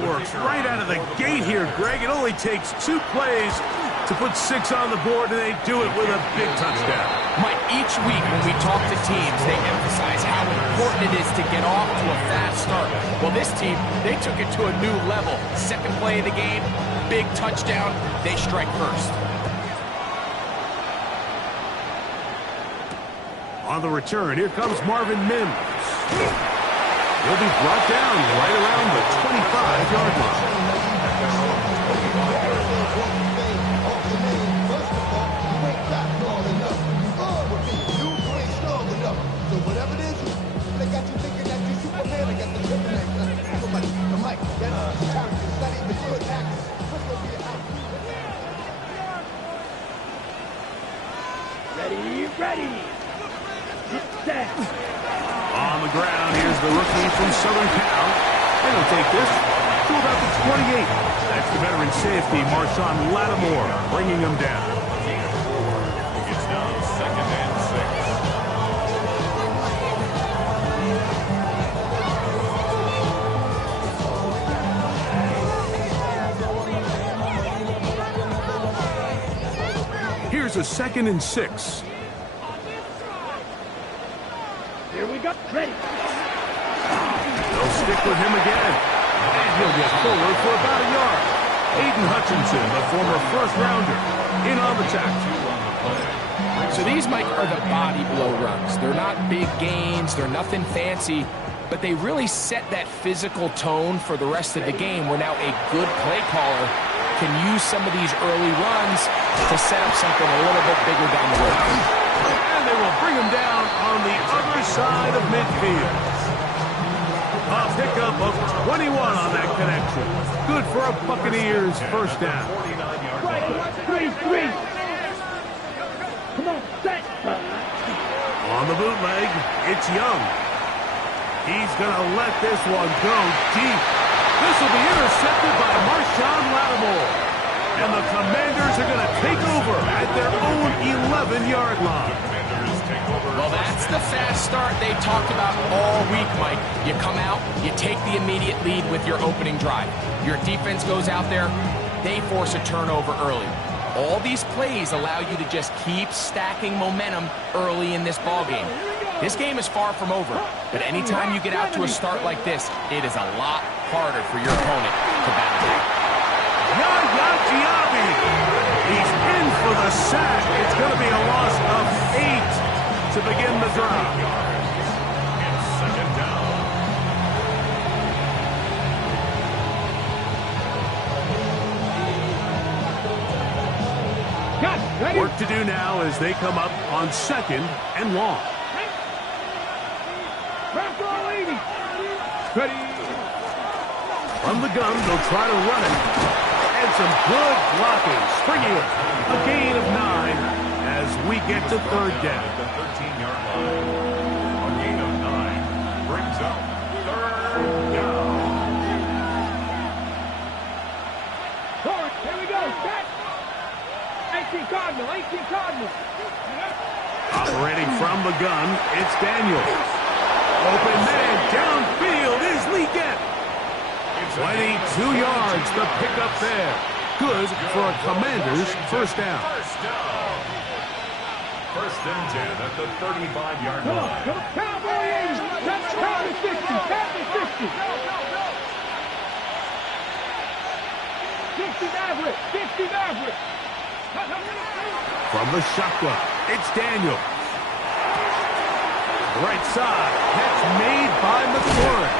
fireworks right out of the gate here, Greg. It only takes 2 plays to put 6 on the board, and they do it with a big touchdown. Mike, each week when we talk to teams, they emphasize how important it is to get off to a fast start. Well, this team, they took it to a new level. Second play of the game, big touchdown, they strike first. On the return, here comes Marvin Mims. He'll be brought down right around the 25-yard line. So whatever it is, they got you thinking that you Superman, they got the Kryptonite. Mike, that's time to study the good actors. What's going to be out? Ready. Down. On the ground, here's the rookie from Southern Cal. And he'll take this to about the 28. That's the veteran safety, Marshawn Lattimore, bringing him down. It's now 2nd and 6. Here's a 2nd and 6. Here we go. Ready. They'll stick with him again. And he'll get forward for about a yard. Aiden Hutchinson, the former first-rounder, in on the tackle. So these, Mike, are the body blow runs. They're not big gains. They're nothing fancy. But they really set that physical tone for the rest of the game where now a good play caller can use some of these early runs to set up something a little bit bigger down the road. And they will bring him down on the other side of midfield. A pickup of 21 on that connection. Good for a Buccaneers first down. Right. 3. Come on, set. On the bootleg, it's Young. He's going to let this one go deep. This will be intercepted by Marshawn Lattimore. And the Commanders are going to take over at their own 11-yard line. Well, that's the fast start they talked about all week, Mike. You come out, you take the immediate lead with your opening drive. Your defense goes out there, they force a turnover early. All these plays allow you to just keep stacking momentum early in this ballgame. This game is far from over, but anytime you get out to a start like this, it is a lot harder for your opponent to battle back. Yaya Diaby. He's in for the sack. It's going to be a loss of 8 to begin the drive. It's 2nd down. Work to do now as they come up on 2nd and long. Ready. From the gun, they'll try to run it. And some good blocking. Springing it. A gain of 9 as we get to 3rd down. The 13-yard line. A gain of 9 brings up 3rd down. Forward. Here we go. Set. 18 Cardinal. Operating from the gun, it's Daniels. Open man downfield is Leggett. 22 yards, the pickup there. Good for a Commanders first down. First and 10 at the 35-yard line. Come on, Cowboy 80. That's Cowboy 50. Cowboy 50. 50 Maverick. From the shotgun, it's Daniels. Right side, catch made by McLaurin.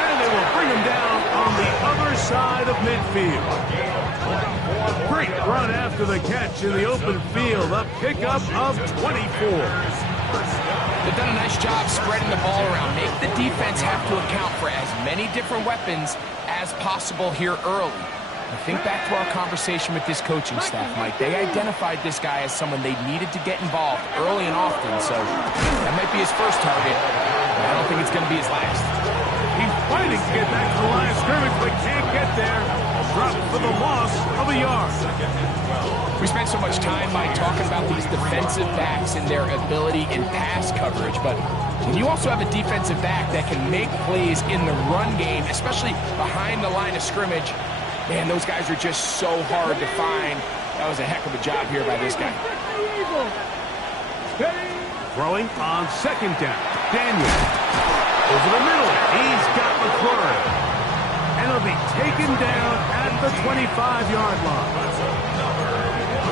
And they will bring him down on the other side of midfield. Great run after the catch in the open field. A pickup of 24. They've done a nice job spreading the ball around. Make the defense have to account for as many different weapons as possible here early. Now think back to our conversation with this coaching staff, Mike. They identified this guy as someone they needed to get involved early and often, so that might be his first target, but I don't think it's going to be his last. He's fighting to get back to the line of scrimmage, but can't get there. Dropped for the loss of a yard. We spent so much time, Mike, talking about these defensive backs and their ability in pass coverage, but And you also have a defensive back that can make plays in the run game, especially behind the line of scrimmage. Man, those guys are just so hard to find. That was a heck of a job here by this guy. Throwing on second down. Daniel. Over the middle. He's got McClure. And he'll be taken down at the 25-yard line.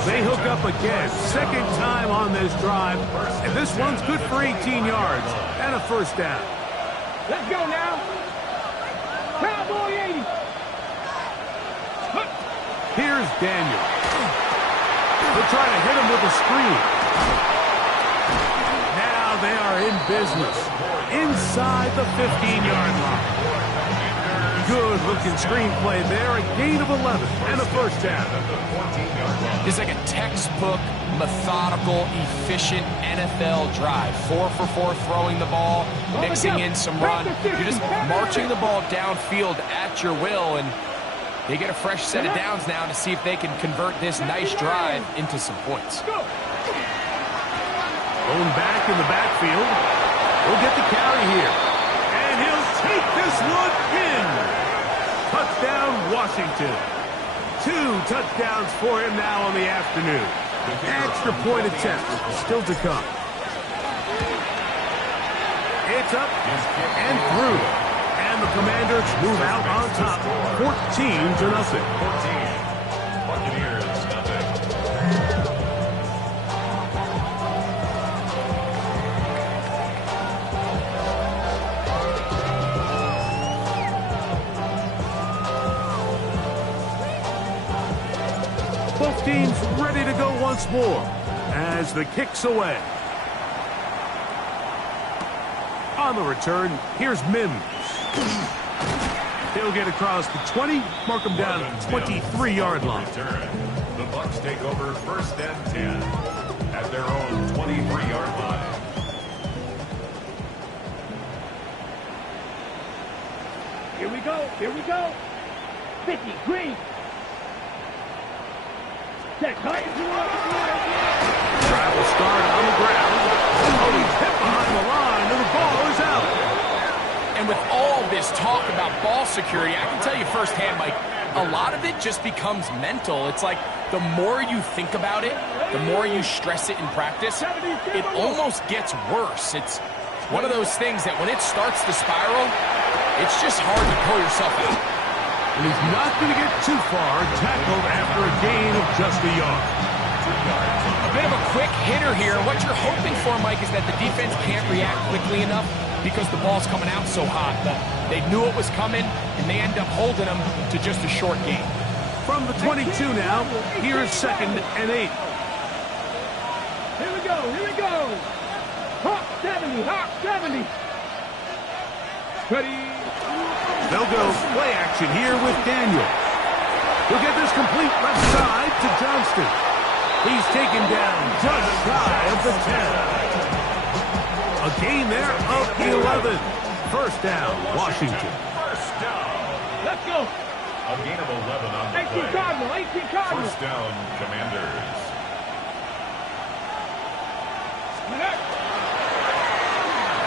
They hook up again. Second time on this drive. And this one's good for 18 yards and a first down. Let's go now. Cowboy 80. Here's Daniel. They'll try to hit him with a screen. Now they are in business. Inside the 15-yard line. Good-looking screenplay there. A gain of 11 and a first down. It's like a textbook, methodical, efficient NFL drive. 4 for 4 throwing the ball, mixing in some run. You're just marching the ball downfield at your will, and they get a fresh set of downs now to see if they can convert this nice drive into some points. Going back in the backfield. He'll get the carry here. And he'll take this one in. Touchdown, Washington. 2 touchdowns for him now on the afternoon. Extra point attempt still to come. It's up and through. And the Commanders move out on top, 14-0. 14. Buccaneers, nothing. Both teams ready to go once more as the kick's away. On the return, here's Mims. He'll get across the 20, mark him down at the 23-yard line. The Bucs take over first and 10 at their own 23-yard line. Here we go. Here we go. 50, green. Check. Travel start on the ground. Oh, he's hit behind the line, and the ball is out. And with all this talk about ball security, I can tell you firsthand, Mike, a lot of it just becomes mental. It's like the more you think about it, the more you stress it in practice, it almost gets worse. It's one of those things that when it starts to spiral, it's just hard to pull yourself out. And he's not going to get too far, tackled after a gain of just a yard. A bit of a quick hitter here. What you're hoping for, Mike, is that the defense can't react quickly enough because the ball's coming out so hot. But they knew it was coming, and they end up holding them to just a short gain. From the 22 now, here's 2nd and 8. Here we go. Here we go. Hawk 70. Hawk 70. Ready. They'll go play action here with Daniel. He'll get this complete left side to Johnston. He's taken down just shy of the 10. A gain there of 11. First down, Washington. First down. Let's go. A gain of 11 on the 18 play. Cardinal. 18 Cardinal. First down, Commanders.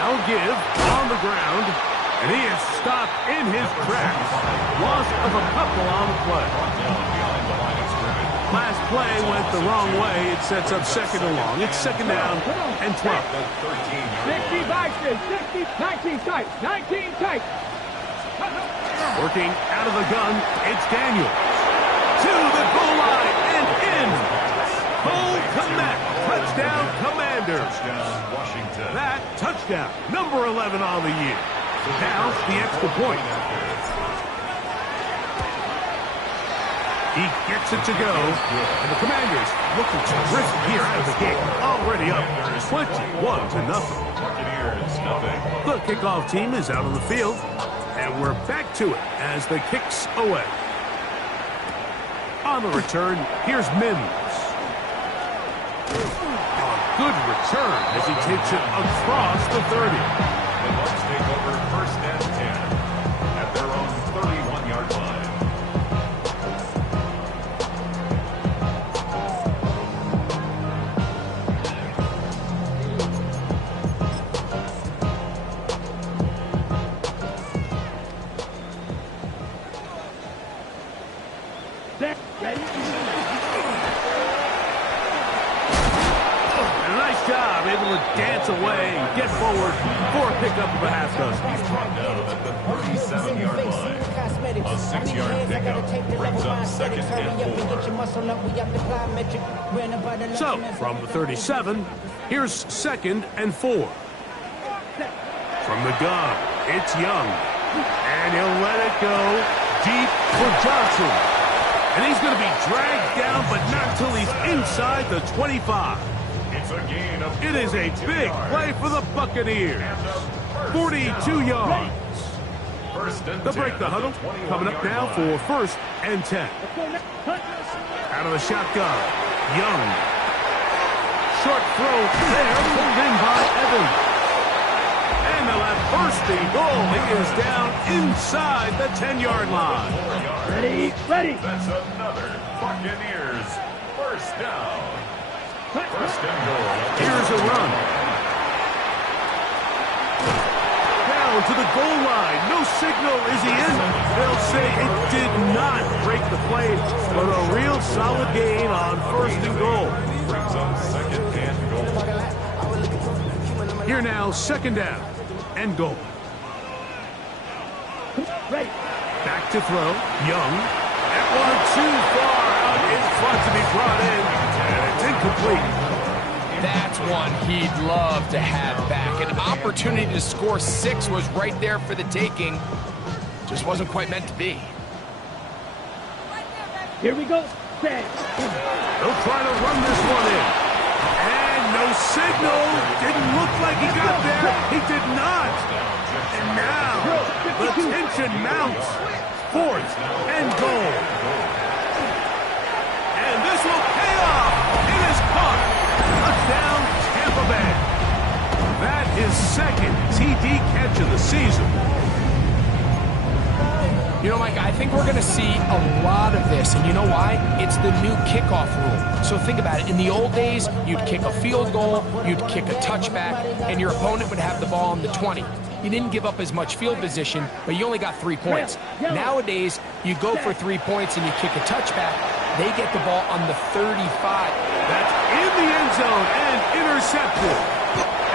Now give on the ground. And he is stopped in his tracks. Loss of a couple on the play. Last play went the wrong way. It sets up 2nd and long. It's 2nd down and 12. 60 Bison. 60. 19 tight. 19 tight. Working out of the gun, it's Daniel. To the goal line and in. Goal connect. Touchdown, Commanders. Touchdown, Washington. That touchdown, number 11 on the year. Now, the extra point. He gets it to go. And the Commanders looking terrific here out of the gate. Already up 21-0. Buccaneers, nothing. The kickoff team is out on the field. And we're back to it as the kick's away. On the return, here's Mims. A good return as he takes it across the 30. The Bucs take over first and 10 at their own 31-yard line. And a nice job, able to dance away and get forward for a pickup of a half dozen. He's brought down at the 37-yard line. A 6-yard pickup brings up 2nd and 4. So, from the 37, here's 2nd and 4. From the gun, it's Young. And he'll let it go deep for Johnson. And he's going to be dragged down, but not until he's inside the 25. It's a gain of It is a big play for the Buccaneers. 42 yards. They'll break the huddle. Coming up now for 1st and 10. Out of the shotgun, Young. Short throw there, pulled in by Evans. And they'll have 1st and goal. He is down inside the 10-yard line. Ready. That's another Buccaneers 1st down. 1st and goal. Here's a run. Down to the goal line. No signal. Is he in? They'll say it did not break the play, but a real solid gain on 1st and goal. Brings up 2nd and goal. Here now, 2nd down and goal. Ready. Back to throw. Young. That one too far out in front to be brought in. And it's incomplete. That's one he'd love to have back. An opportunity to score 6 was right there for the taking. Just wasn't quite meant to be. Here we go. Set. They'll try to run this one in. And no signal. Didn't look like he got there. He did not. And now the tension mounts. 4th and goal. And this will pay off. It is caught. Touchdown, Tampa Bay. That is 2nd TD catch of the season. You know, Mike, I think we're going to see a lot of this. And you know why? It's the new kickoff rule. So think about it. In the old days, you'd kick a field goal, you'd kick a touchback, and your opponent would have the ball on the 20. You didn't give up as much field position, but you only got 3 points. Nowadays, you go for 3 points and you kick a touchback. They get the ball on the 35. That's in the end zone and intercepted.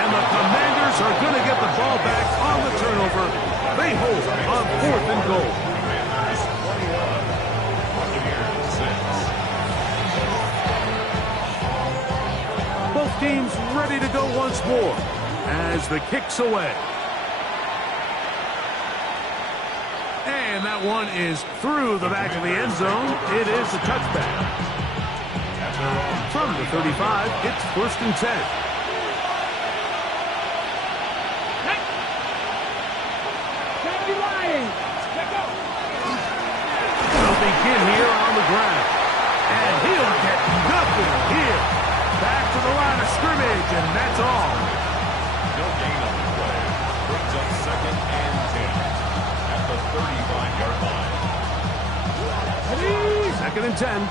And the Commanders are going to get the ball back on the turnover. They hold on 4th and goal. Commanders 21, Buccaneers 6. Both teams ready to go once more as the kick's away. And that one is through the back of the end zone. It is a touchback. From the 35, it's 1st and 10. They'll begin here on the ground. And he'll get nothing here. Back to the line of scrimmage, and that's all. No gain on the play. Brings up 2nd and 10 at the 35-yard line. 2nd and 10.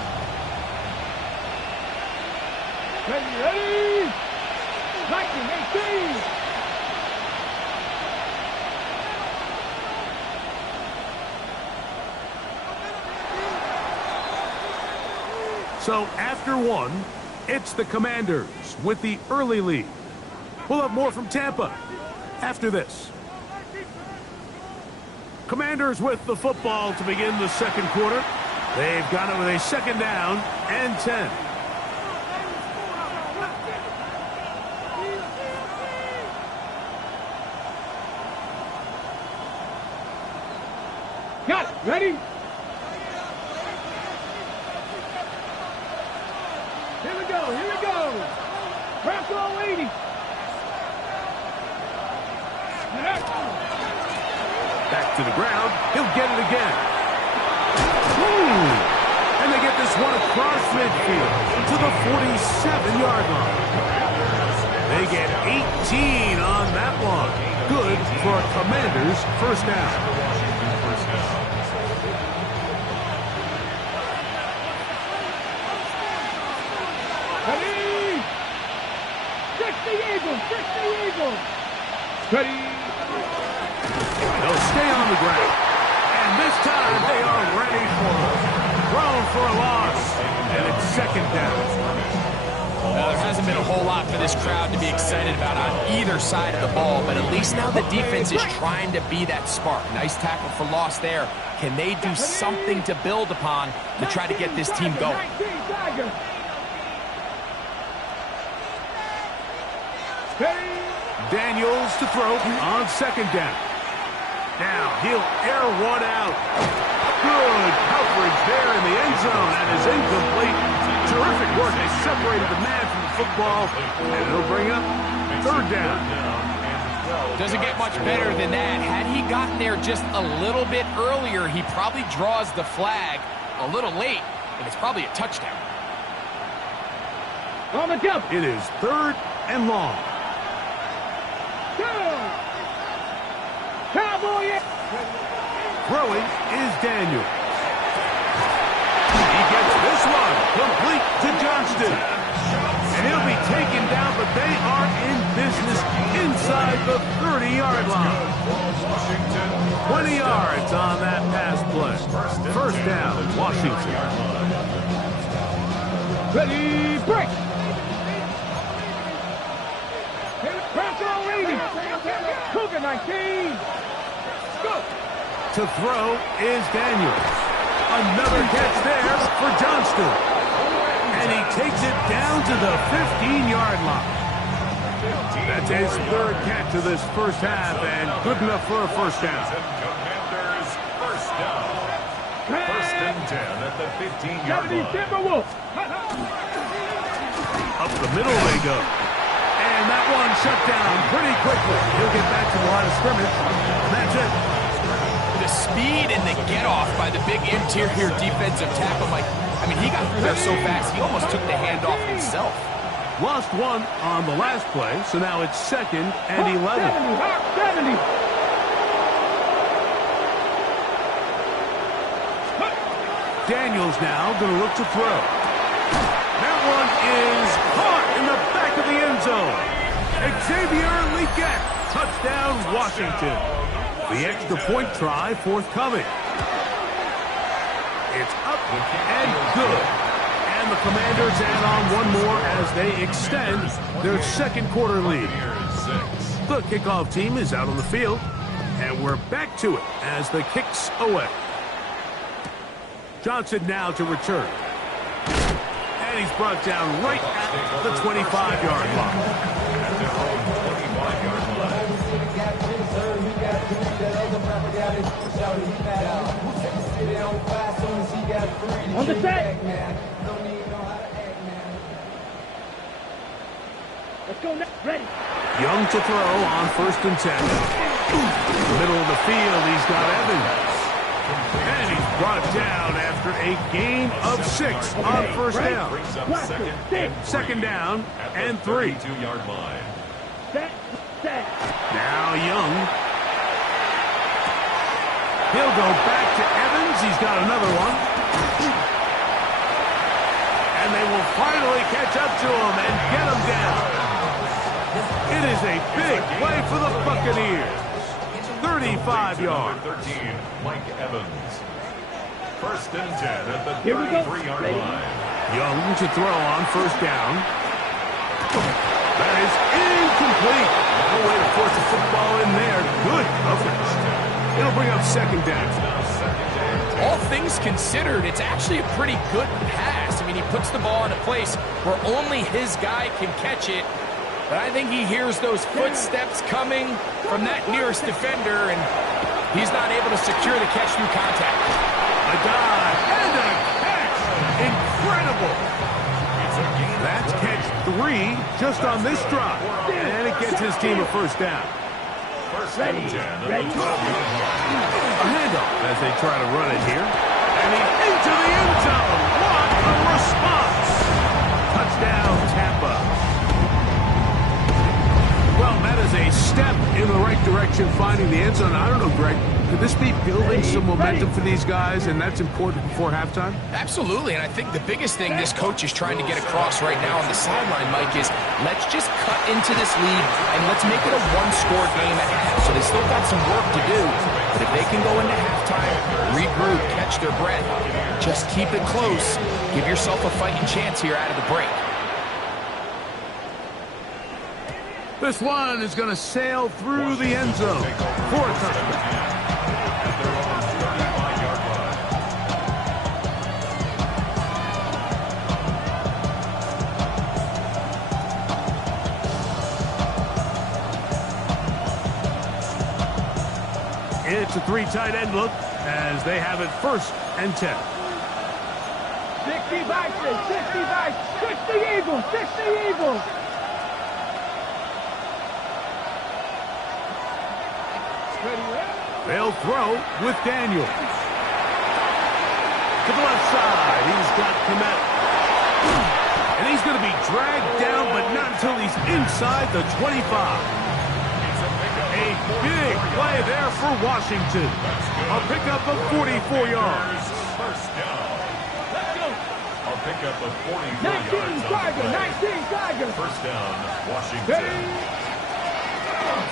Ready. Lightning, 18. So after one, it's the Commanders with the early lead. We'll have more from Tampa after this. Commanders with the football to begin the 2nd quarter. They've got it with a 2nd down and 10. Got it. Ready. Here we go. Bronco 80. Back to the ground. He'll get it again. Ooh. And they get this one across midfield to the 47-yard line. They get 18 on that one. Good for a Commanders 1st down. Ready. Trick the Eagles. Ready. They'll stay on the ground. And this time they are ready for it. Thrown for a loss. this crowd to be excited about on either side of the ball, but at least now the defense is trying to be that spark. Nice tackle for loss there. Can they do something to build upon to try to get this team going? Daniels to throw on second down. Now he'll air one out. Good coverage there in the end zone, and is incomplete. Terrific work. They separated the man from the football, and it'll bring up third down. Doesn't get much better than that. Had he gotten there just a little bit earlier, he probably draws the flag a little late, and it's probably a touchdown. On the jump. It is third and long. Cowboy. Throwing is Daniel. He gets this one complete to Johnston. And he'll be taken down, but they are in business inside the 30-yard line. 20 yards on that pass play. First down, Washington. Ready, break. Pressure on Reedy. Cougar 19. Go. To throw is Daniels. Another catch there for Johnston. And he takes it down to the 15-yard line. That's his third catch of this first half, and good enough for a first down. Commanders first down. First and 10 at the 15-yard line. Up the middle they go. And that one shut down pretty quickly. He'll get back to the line of scrimmage. That's it. The speed and the get-off by the big interior defensive tackle, Mike. I mean, he got through there so fast, he almost took the handoff himself. Lost one on the last play, so now it's second and 11. 70. Daniels now going to look to throw. That one is caught in the back of the end zone. Xavier Legette, touchdown Washington. The extra point try forthcoming. It's up and good. And the Commanders add on one more as they extend their second quarter lead. The kickoff team is out on the field, and we're back to it as the kicks away. Johnson now to return. And he's brought down right at the 25-yard line. On the set. Let's go next. Ready. Young to throw on first and 10. Middle of the field, he's got Evans. And he's brought down after a gain of 6 on first down. Second down and 3. 2-yard line. Set. Now Young. He'll go back to Evans. He's got another one. And they will finally catch up to him and get him down. It is a big play for the Buccaneers. 35 yards. 13, Mike Evans. First and 10 at the 33-yard line. Young to throw on first down. That is incomplete. No way to force the football in there. Good coverage. It'll bring up second down. All things considered, it's actually a pretty good pass. I mean, he puts the ball in a place where only his guy can catch it. But I think he hears those footsteps coming from that nearest defender, and he's not able to secure the catch through contact. A dive and a catch. Incredible. That's catch 3 just on this drive. And it gets his team a first down. First and 10 at the 12-yard line. A handoff as they try to run it here. And he's into the end zone. What a response. Touchdown, Tampa. Well, that is a step in the right direction, finding the end zone. I don't know, Greg, could this be building some momentum for these guys, and that's important before halftime? Absolutely, and I think the biggest thing this coach is trying to get across right now on the sideline, Mike, is let's just cut into this lead, and let's make it a one-score game at half. So they still got some work to do, but if they can go into halftime, regroup, catch their breath, just keep it close, give yourself a fighting chance here out of the break. This one is going to sail through the end zone for a touchdown. At their own 35-yard line. It's a 3 tight end look as they have it 1st and 10. 65, 65, 60 Eagles, 60 Eagles. They'll throw with Daniel. To the left side, he's got Komet. And he's going to be dragged down, but not until he's inside the 25. A big play there for Washington. A pickup of 44 yards. First down. I'll pick up of 44 19 Tiger, 19 Tiger. First down, Washington.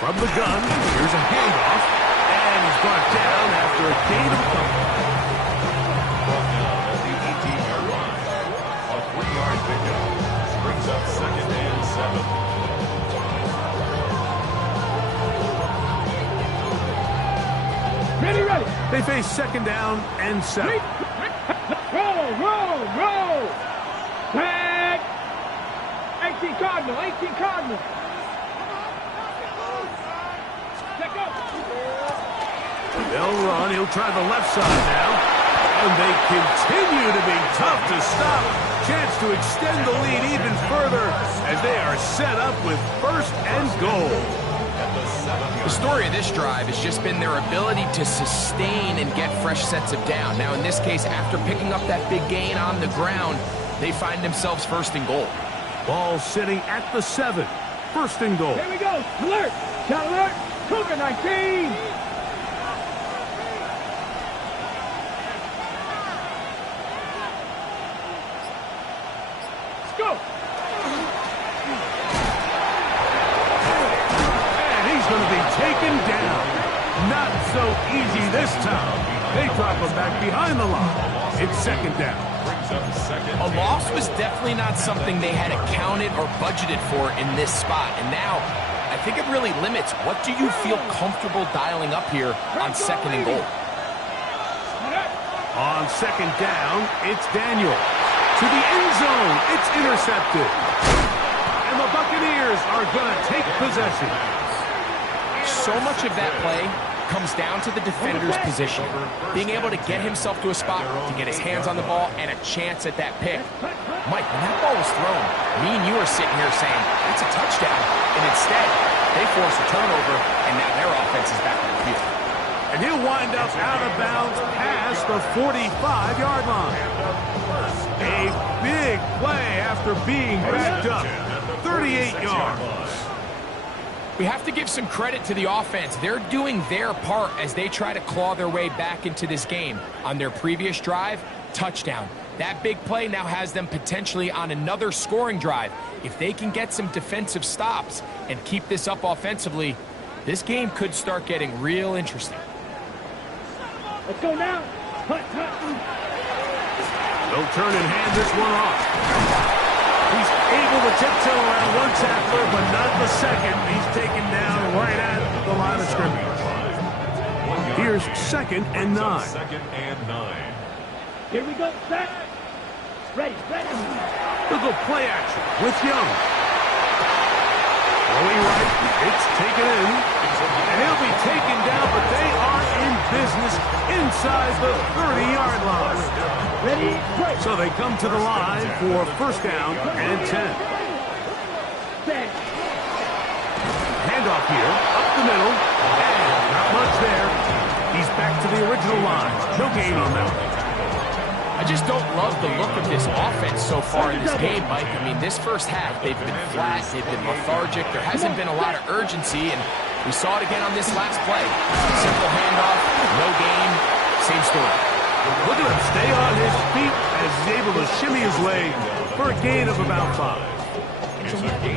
From the gun, here's a handoff. And he's brought down after a gain of a couple. Brought down at the 18-yard line. A 3-yard pickup. Brings up 2nd and 7. Ready. They face 2nd down and 7. Roll. Tag. 18 Cardinal, 18 Cardinal. Check up. They'll run. He'll try the left side now. And they continue to be tough to stop. Chance to extend the lead even further as they are set up with 1st and goal. The story of this drive has just been their ability to sustain and get fresh sets of down. Now, in this case, after picking up that big gain on the ground, they find themselves 1st and goal. Ball sitting at the 7. 1st and goal. Here we go. Alert. Shot alert. Cougar 19. Let's go. Going to be taken down. Not so easy this time. They drop him back behind the line. It's 2nd down. A loss was definitely not something they had accounted or budgeted for in this spot. And now, I think it really limits what do you feel comfortable dialing up here on 2nd and goal. On 2nd down, it's Daniel. To the end zone. It's intercepted. And the Buccaneers are going to take possession. So much of that play comes down to the defender's position. Being able to get himself to a spot, to get his hands on the ball, and a chance at that pick. Mike, when that ball was thrown, me and you are sitting here saying, it's a touchdown. And instead, they force a turnover, and now their offense is back on the field. And he'll wind up out of bounds past the 45-yard line. A big play after being backed up. 38 yards. We have to give some credit to the offense. They're doing their part as they try to claw their way back into this game. On their previous drive, touchdown. That big play now has them potentially on another scoring drive. If they can get some defensive stops and keep this up offensively, this game could start getting real interesting. Let's go now. They'll turn and hand this one off. He's able to tiptoe around one tackler, but not the second. He's taken down right at the line of scrimmage. Here's 2nd and 9. 2nd and 9. Here we go. Set. Ready. They'll go play action with Young. Throwing right. It's taken in. And he'll be taken down, but they are in business inside the 30-yard line. Ready. Break. So they come to the line for 1st down and 10. Set. Handoff here, up the middle, and not much there. He's back to the original line. No gain on that one. I just don't love the look of this offense so far in this game, Mike. I mean, this first half, they've been flat, they've been lethargic, there hasn't been a lot of urgency, and we saw it again on this last play. Simple handoff, no gain, same story. Look at him stay on his feet as he's able to shimmy his leg for a gain of about 5.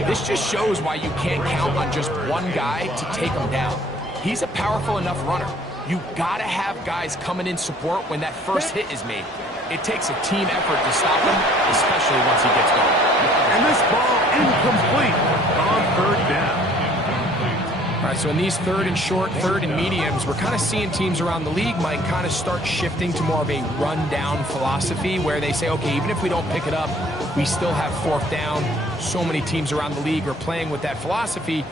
This just shows why you can't count on just one guy to take him down. He's a powerful enough runner. You gotta have guys coming in support when that first hit is made. It takes a team effort to stop him, especially once he gets going. And this ball incomplete on 3rd down. All right, so in these third and short, third and mediums, we're kind of seeing teams around the league, Mike, kind of start shifting to more of a run-down philosophy where they say, okay, even if we don't pick it up, we still have fourth down. So many teams around the league are playing with that philosophy.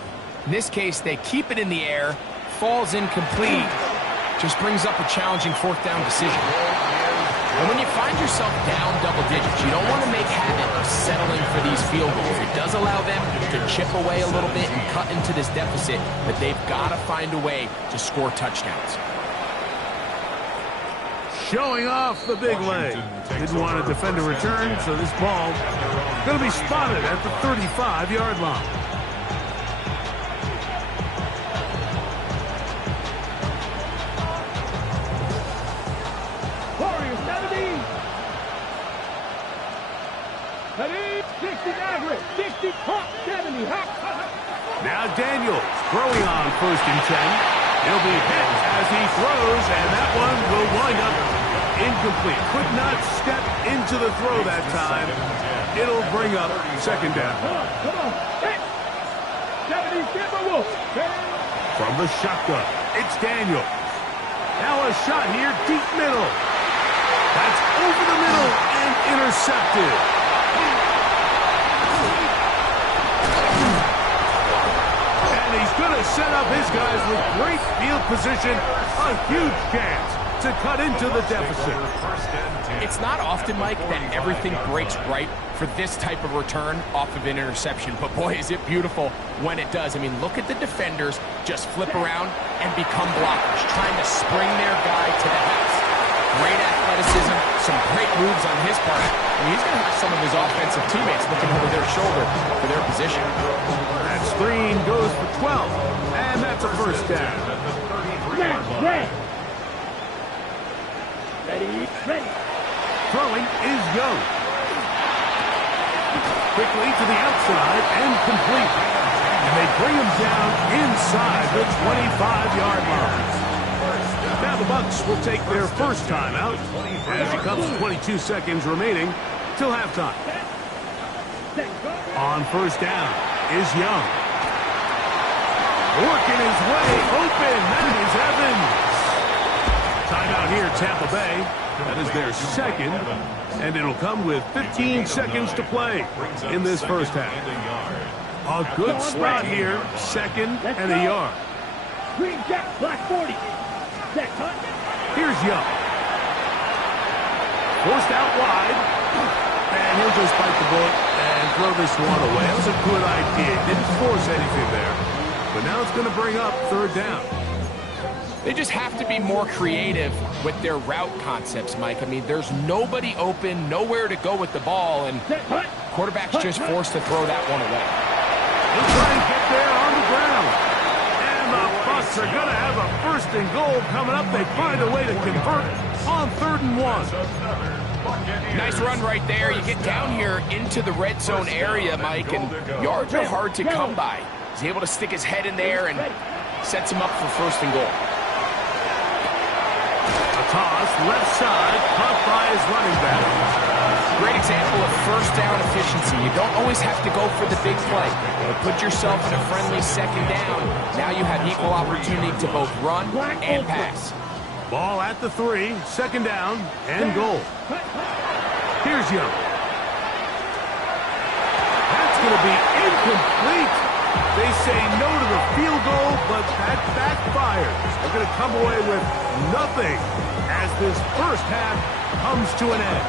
In this case, they keep it in the air, falls incomplete, just brings up a challenging fourth down decision. And when you find yourself down double digits, you don't want to make habit of settling for these field goals. It does allow them to chip away a little bit and cut into this deficit, but they've got to find a way to score touchdowns. Showing off the big leg. Didn't want to defend a return, so this ball going to be spotted at the 35-yard line. Now Daniels throwing on 1st and 10. He'll be hit as he throws, and that one will wind up incomplete. Could not step into the throw that time. It'll bring up 2nd down. Come on. Hey. 70, From the shotgun, it's Daniels. Now a shot here, deep middle. That's over the middle and intercepted. He's going to set up his guys with great field position. A huge chance to cut into the deficit. It's not often, Mike, that everything breaks right for this type of return off of an interception. But boy, is it beautiful when it does. I mean, look at the defenders just flip around and become blockers, trying to spring their guy to the house. Great athleticism, some great moves on his part. I mean, he's going to have some of his offensive teammates looking over their shoulder for their position. That screen goes for 12, and that's a 1st down. Ready. Throwing is Young. Quickly to the outside and complete. And they bring him down inside the 25-yard line. Now the Bucs will take their first timeout as it comes 22 seconds remaining till halftime. On 1st down is Young. Working his way open. That is Evans. Timeout here, Tampa Bay. That is their 2nd, and it'll come with 15 seconds to play in this first half. A good spot here, 2nd and a yard. Green Jack, black 40. Here's Young. Forced out wide. And he'll just bite the bullet and throw this one away. That was a good idea. Didn't force anything there. But now it's going to bring up 3rd down. They just have to be more creative with their route concepts, Mike. I mean, there's nobody open, nowhere to go with the ball, and quarterback's just forced to throw that one away. He'll try and get there on the ground. The Bucs are going to have a 1st and goal coming up. They find a way to convert on 3rd and 1. Nice run right there. You get down here into the red zone area, Mike, and yards are hard to come by. He's able to stick his head in there and sets him up for 1st and goal. A toss, left side, caught by his running back. Great example of 1st down efficiency. You don't always have to go for the big play, but put yourself in a friendly 2nd down. Now you have equal opportunity to both run and pass. Ball at the 3, 2nd down and goal. Here's Young. That's going to be incomplete. They say no to the field goal, but that backfires. They're going to come away with nothing as this first half comes to an end.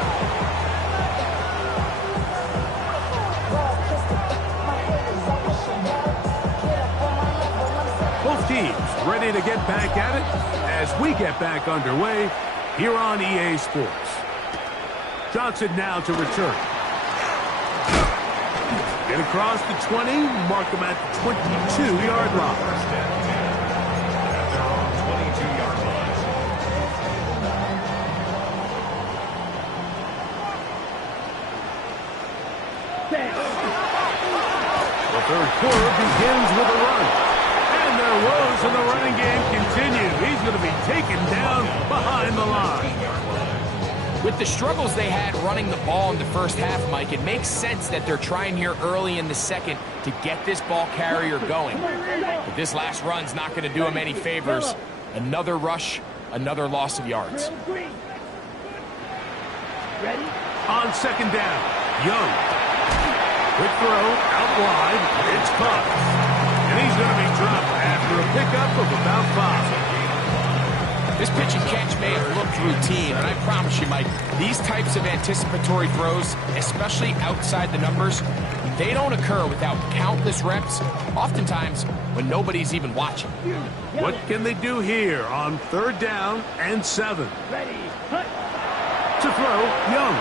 Both teams ready to get back at it as we get back underway here on EA Sports. Johnson now to return. Get across the 20, mark them at the 22-yard line. At their own 22-yard line. The 3rd quarter begins with a run. And their woes in the running game continue. He's going to be taken down behind the line. With the struggles they had running the ball in the first half, Mike, it makes sense that they're trying here early in the second to get this ball carrier going. But this last run's not going to do him any favors. Another rush, another loss of yards. Ready? On second down, Young. Quick throw, out wide, it's caught. And he's going to be dropped after a pickup of about 5. This pitch and catch may have looked routine, but I promise you, Mike, these types of anticipatory throws, especially outside the numbers, they don't occur without countless reps, oftentimes when nobody's even watching. What can they do here on third down and 7? Ready? Hut. To throw, Young.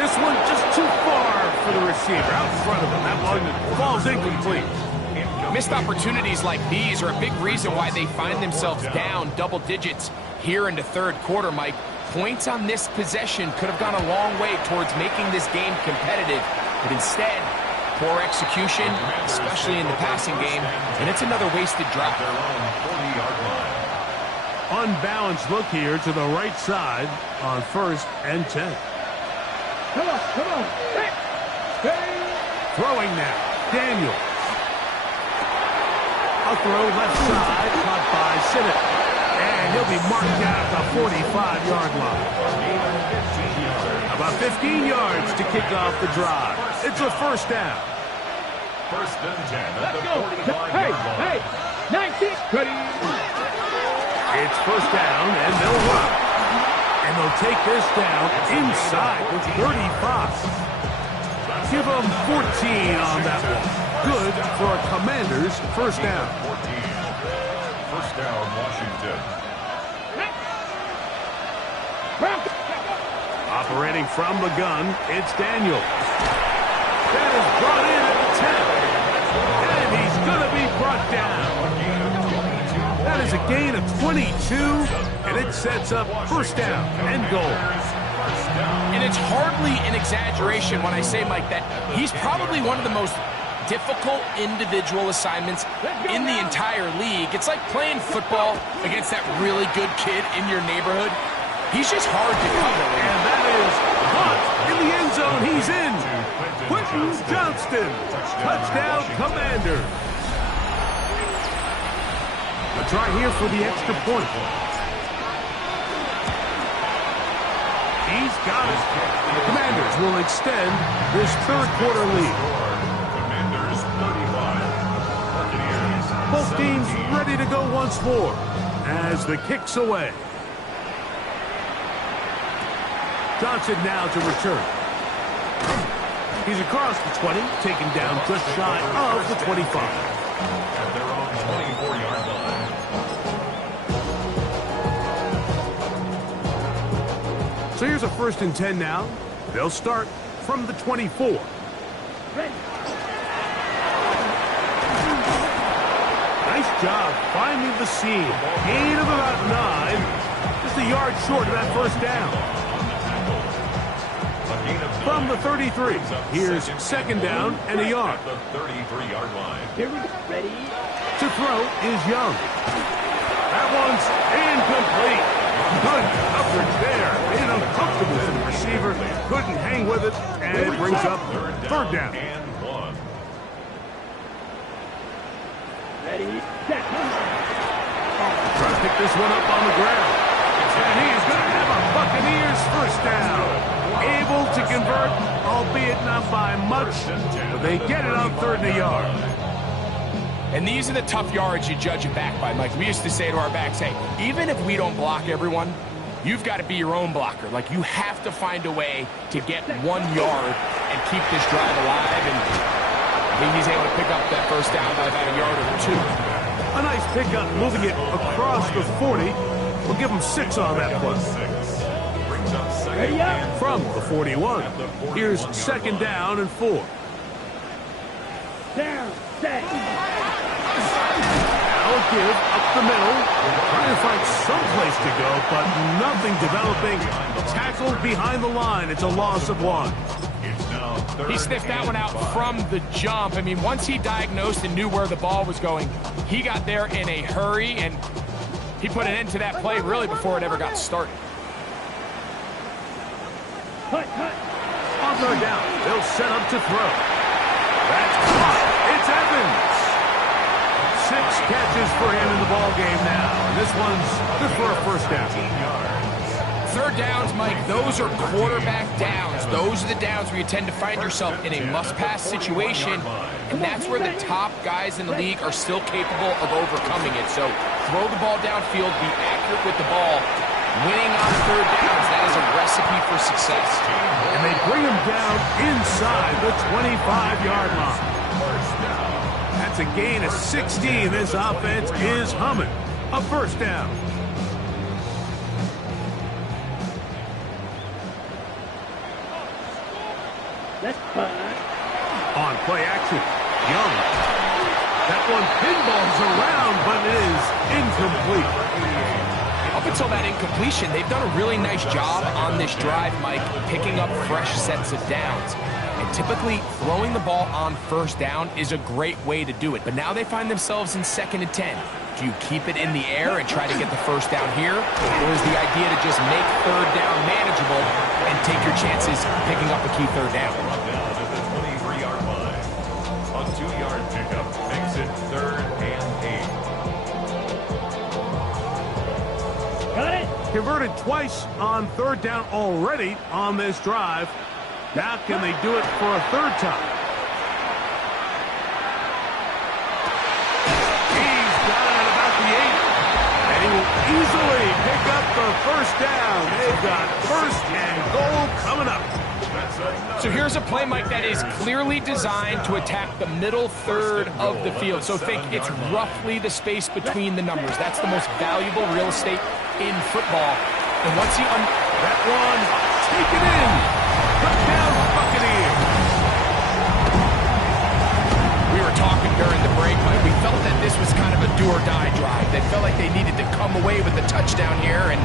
This one just too far for the receiver. Out in front of him. That one falls incomplete. Missed opportunities like these are a big reason why they find themselves down double digits here in the third quarter, Mike. Points on this possession could have gone a long way towards making this game competitive, but instead, poor execution, especially in the passing game, and it's another wasted drive. Unbalanced look here to the right side on 1st and 10. Come on, come on. Hey. Throwing now, Daniel. A throw left side, caught by Sinnott. And he'll be marked down at the 45-yard line. About 15 yards to kick off the drive. It's a first down. 1st and 10 at the 45-yard Hey, line. hey. 19. Ready? It's first down, and they'll run. And they'll take this down inside the 35. Give them 14 on that one. Good for a Commanders first down. 14. First down, Washington. Operating from the gun, it's Daniel. That is brought in at the 10. And he's going to be brought down. That is a gain of 22, and it sets up first down and goal. And it's hardly an exaggeration when I say, Mike, that he's probably one of the most difficult individual assignments in the entire league. It's like playing football against that really good kid in your neighborhood. He's just hard to cover. And that is caught in the end zone. He's in. Quentin Johnston. Touchdown, Commanders. A try here for the extra point. He's got it. The Commanders will extend this third quarter lead. Commanders 35. Buccaneers. Both teams ready to go once more as the kick's away. Johnson now to return. He's across the 20, taken down just shy of the 25. At their own 24-yard line. So here's a 1st and 10 now. They'll start from the 24. Nice job finding the seam. Gain of about 9. Just a yard short of that first down. From the 33, here's second down and a yard. At the 33-yard line. Here we go. Ready? To throw is Young. That one's incomplete. Good coverage there. Made it uncomfortable for the receiver. Couldn't hang with it, and it brings up third down. And 1. Ready? Set. Trying to pick this one up on the ground. And he is going to have a Buccaneers first down. Able to convert, albeit not by much, but they get it on 3rd and a yard. And these are the tough yards you judge it back by, Mike. We used to say to our backs, hey, even if we don't block everyone, you've got to be your own blocker. Like, you have to find a way to get 1 yard and keep this drive alive. And I think he's able to pick up that first down by about a yard or 2. A nice pickup, moving it across the 40. We'll give him 6 on that play. Brings up second and From the 41, here's second down and 4. Down. Set. Now a give up the middle. Trying to find some place to go, but nothing developing. Tackled behind the line. It's a loss of 1. It's now third He sniffed that and one out 5. from the jump. I mean, once he diagnosed and knew where the ball was going, he got there in a hurry, and he put an end to that play really before it ever got started. On third down, they'll set up to throw. That's caught. It's Evans. 6 catches for him in the ball game now. And this one's good for a first down. Third downs, Mike, those are quarterback downs. Those are the downs where you tend to find yourself in a must-pass situation, and that's where the top guys in the league are still capable of overcoming it. So throw the ball downfield, be accurate with the ball. Winning on third downs, that is a recipe for success. And they bring him down inside the 25-yard line. That's a gain of 16. This offense is humming. A first down. On play action, Young. That one pinballs around, but it is incomplete. Up until that incompletion, they've done a really nice job on this drive, Mike, picking up fresh sets of downs. And typically, throwing the ball on first down is a great way to do it. But now they find themselves in 2nd and 10. Do you keep it in the air and try to get the first down here? Or is the idea to just make third down manageable and take your chances picking up a key third down? Down at the 23-yard line. A 2-yard pickup makes it 3rd and 8. Got it. Converted twice on third down already on this drive. Now can they do it for a third time? He's got it at about the 8. And he will easily pick up the first down. They've got first and goal coming up. So here's a play, Mike, that is clearly designed to attack the middle third of the field. So think it's roughly the space between the numbers. That's the most valuable real estate in football. And once he that one taken in. Touchdown Buccaneers. We were talking during the break, Mike. We felt that this was kind of a do-or-die drive. They felt like they needed to come away with the touchdown here, and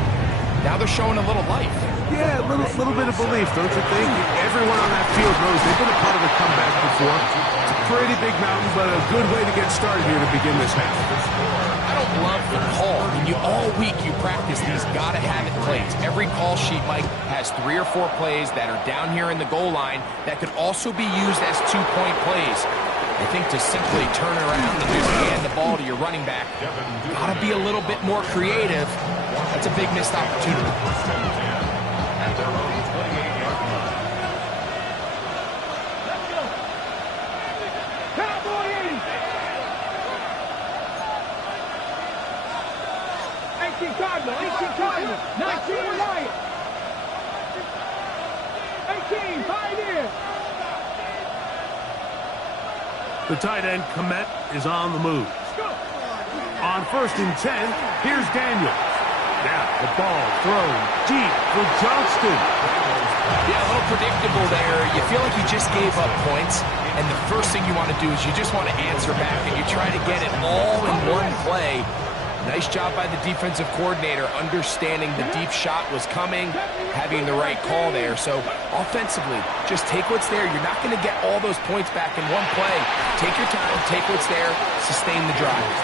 now they're showing a little life. Yeah, a little bit of belief, don't you think? Everyone on that field knows they've been a part of a comeback before. It's a pretty big mountain, but a good way to get started here to begin this half. I don't love the call. I mean, all week you practice these gotta-have-it plays. Every call sheet, Mike, has 3 or 4 plays that are down here in the goal line that could also be used as 2-point plays. I think to simply turn around and just hand the ball to your running back, gotta be a little bit more creative. That's a big missed opportunity. At their own 28-yard line. Cowboys! 18 Cardinal, 19 Lion. 18 Pioneer. The tight end, Komet, is on the move. On 1st and 10, here's Daniels. Now the ball thrown deep for Johnston. Yeah, a little predictable there. You feel like you just gave up points, and the first thing you want to do is you just want to answer back, and you try to get it all in one play. Nice job by the defensive coordinator, understanding the deep shot was coming, having the right call there. So offensively, just take what's there. You're not going to get all those points back in one play. Take your time, take what's there, sustain the drive.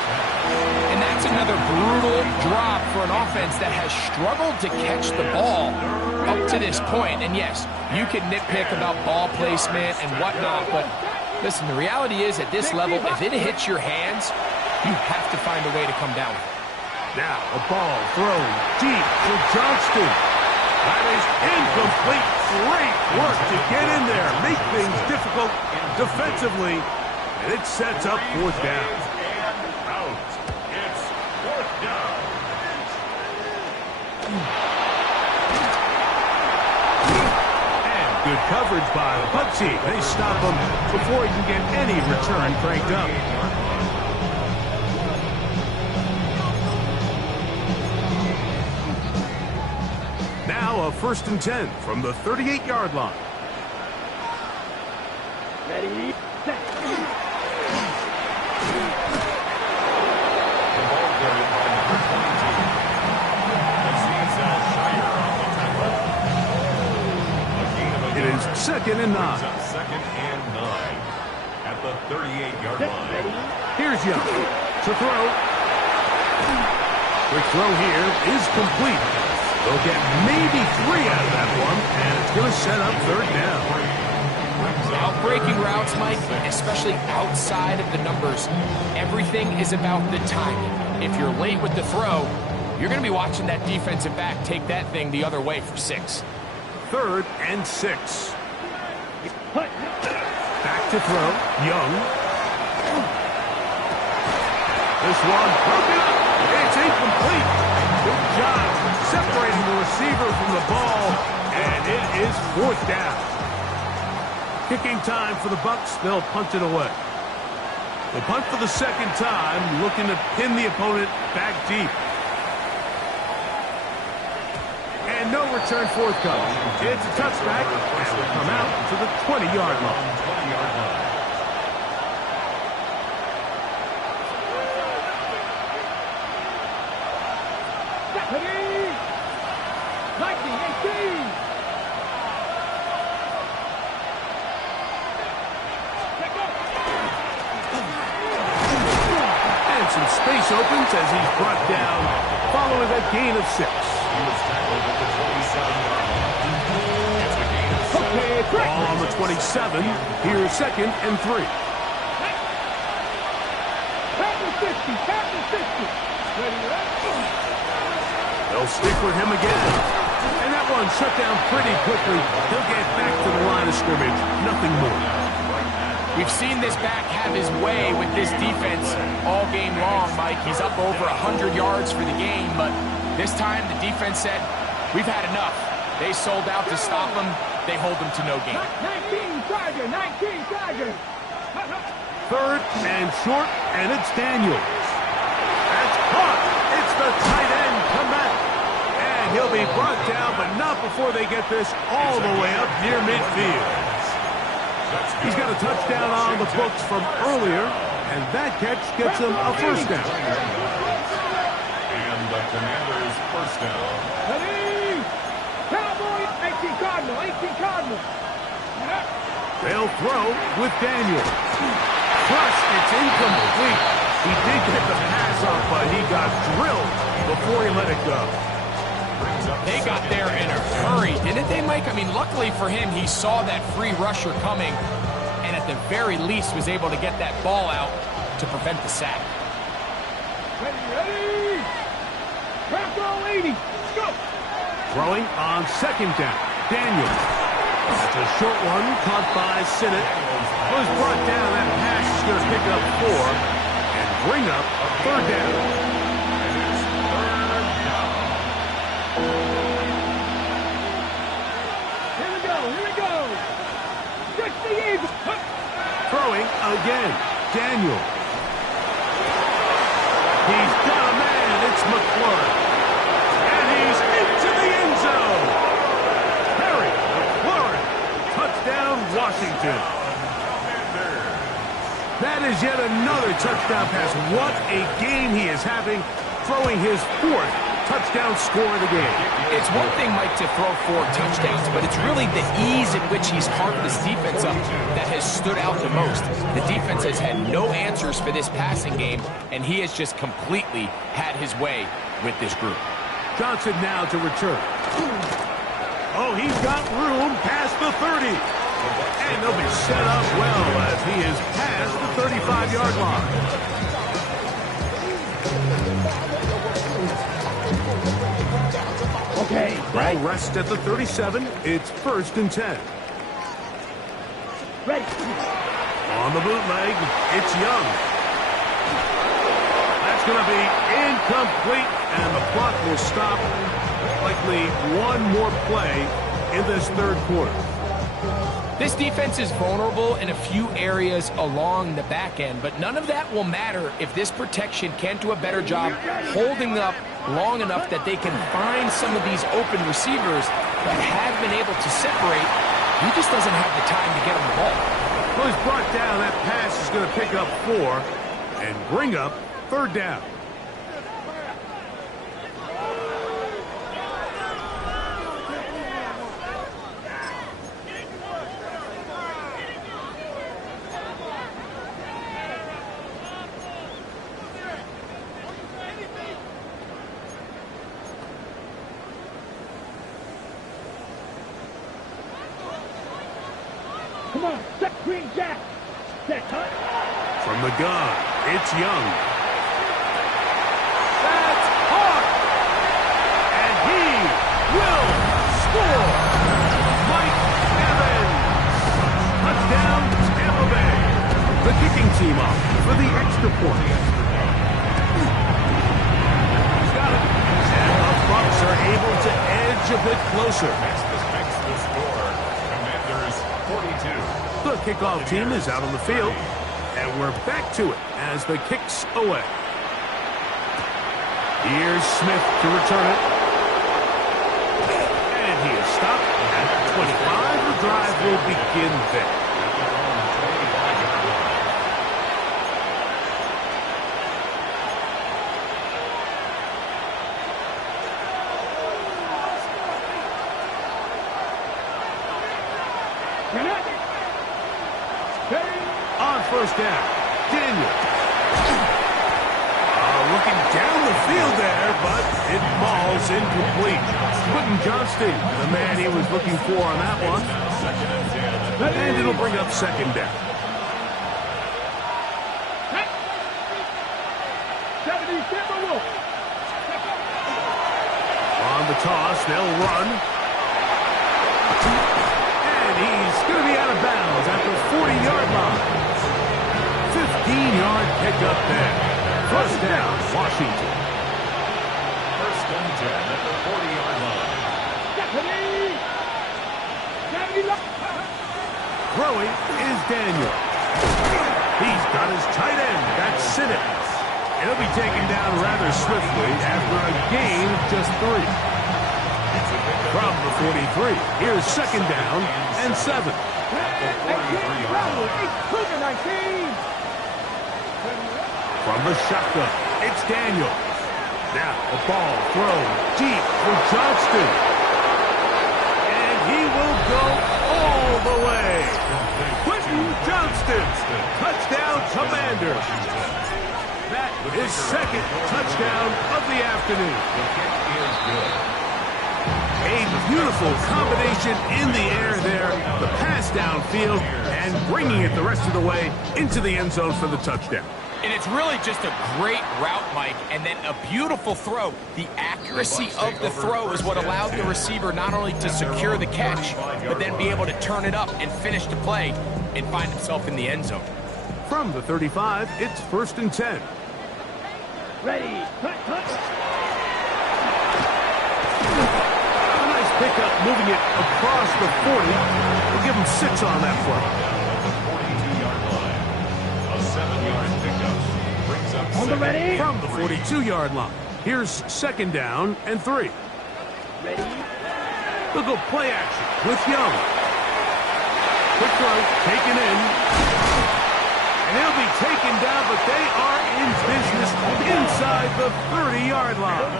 And that's another brutal drop for an offense that has struggled to catch the ball up to this point. And yes, you can nitpick about ball placement and whatnot, but listen, the reality is at this level, if it hits your hands, you have to find a way to come down with it. Now a ball thrown deep for Johnston. That is incomplete. Great work to get in there, make things difficult defensively, and it sets up 4th down. And out. It's 4th down. And good coverage by the punt team. They stop him before he can get any return cranked up. Now a 1st and 10 from the 38-yard line. Ready, set. The ball carried by number 22. Aziz Al-Shire on the tackle. A gain of a It is 2nd and 9. Brings up 2nd and 9 at the 38-yard line. Here's Young to throw. Quick throw here is complete. They'll get maybe 3 out of that one, and it's going to set up third down. Now, breaking routes, Mike, especially outside of the numbers, everything is about the timing. If you're late with the throw, you're going to be watching that defensive back take that thing the other way for 6. 3rd and 6. Back to throw. Young. This one broken up. It's incomplete. Good job separating the receiver from the ball, and it is 4th down. Kicking time for the Bucs. They'll punt it away. They punt for the 2nd time, looking to pin the opponent back deep. And no return forthcoming. It's a touchback, and will come out to the 20-yard line. And some space opens as he's brought down following a gain of 6. Ball on the 27. Here's 2nd and 3. They'll stick with him again. And that one shut down pretty quickly. He'll get back to the line of scrimmage. Nothing more. We've seen this back have his way with this defense all game long, Mike. He's up over 100 yards for the game, but this time the defense said, we've had enough. They sold out to stop him. They hold him to no gain. 19 Tiger, 19 Tiger. 3rd and short, and it's Daniels. That's caught. It's the tight end comeback. And he'll be brought down, but not before they get this all the way up near midfield. He's got a touchdown on the books from earlier, and that catch gets him a 1st down. And the Commanders' 1st down. Ready? Cowboy, 18 Cardinal, 18 Cardinal. They'll throw with Daniel. Crushed, it's incomplete. He did get the pass off, but he got drilled before he let it go. They got there in a hurry, didn't they, Mike? I mean, luckily for him, he saw that free rusher coming, and at the very least was able to get that ball out to prevent the sack. Ready? Crack 80. Go. Throwing on 2nd down. Daniel. That's a short one caught by Sinnott. Was brought down. That pass is going to pick up 4 and bring up 3rd down. Throwing again. Daniel. He's got a man. It's McLaurin. And he's into the end zone. Harry McLaurin. Touchdown, Washington. That is yet another touchdown pass. What a game he is having, throwing his 4th touchdown score of the game. It's one thing, Mike, to throw 4 touchdowns, but it's really the ease in which he's carved this defense up that has stood out the most. The defense has had no answers for this passing game, and he has just completely had his way with this group. Johnson now to return. Oh, he's got room past the 30. And they'll be set up well as he is past the 35-yard line. Okay, Ball rests at the 37. It's 1st and 10. ready. On the bootleg, it's Young. That's going to be incomplete, and the clock will stop. Likely one more play in this 3rd quarter. This defense is vulnerable in a few areas along the back end, but none of that will matter if this protection can't do a better job holding up long enough that they can find some of these open receivers that have been able to separate. He just doesn't have the time to get him the ball. Well, he's brought down. That pass is going to pick up 4 and bring up 3rd down. Come on, set green jack. Set cut. From the gun, it's Young. That's hard. And he will score. Mike Evans. Touchdown, Tampa Bay. The kicking team off for the extra point. He's got it. And the Bucs are able to edge a bit closer. Makes the score. Commanders 42. The kickoff team is out on the field. And we're back to it as the kick's away. Here's Smith to return it. And he is stopped at 25. The drive will begin there. On first down, Daniel. Looking down the field there, but it falls incomplete. Quentin Johnston, the man he was looking for on that one. And it'll bring up second down. On the toss, they'll run. And he's going to be out of bounds at the 40-yard line. 15-yard pickup there. First down, Washington. First and 10 at the 40-yard line. Throwing is Daniel. He's got his tight end. That's Simmons. He'll be taken down rather swiftly after a gain of just 3. From the 43, here's second down and 7. From the shotgun, it's Daniel. Now the ball thrown deep for Johnston. And he will go all the way. Quentin Johnston, touchdown Commanders. That is second touchdown of the afternoon. A beautiful combination in the air there, the pass downfield, and bringing it the rest of the way into the end zone for the touchdown. And it's really just a great route, Mike, and then a beautiful throw. The accuracy of the throw is what allowed the receiver not only to secure the catch, but then be able to turn it up and finish the play and find himself in the end zone. From the 35, it's first and 10. Ready, cut. A nice pickup moving it across the 40. We'll give him 6 on that play. 42-yard line. A 7-yard pickup brings up On the ready. From the 42-yard line, here's second down and 3. Ready. They'll go play action with Young. Quick throw, taken in. And he'll be taken down, but they are in business inside the 30-yard line.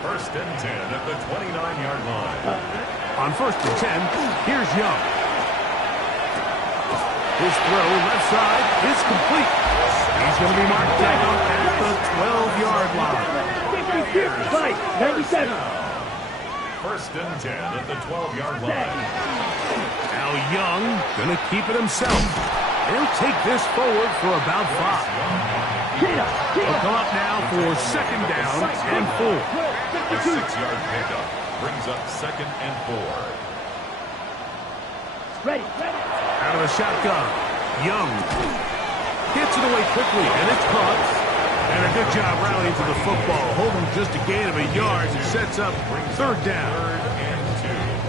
First and 10 at the 29-yard line. On first and 10, here's Young. His throw left side is complete. He's going to be marked down at the 12-yard line. 97. First and 10 at the 12-yard line. Now Young going to keep it himself. He'll take this forward for about 5. He'll come up now for second down and 4. A 6-yard pickup brings up second and 4. Ready. Out of the shotgun, Young gets it away quickly, and it's caught. And a good job rallying to the football, holding just a gain of 8 yards. It sets up third down.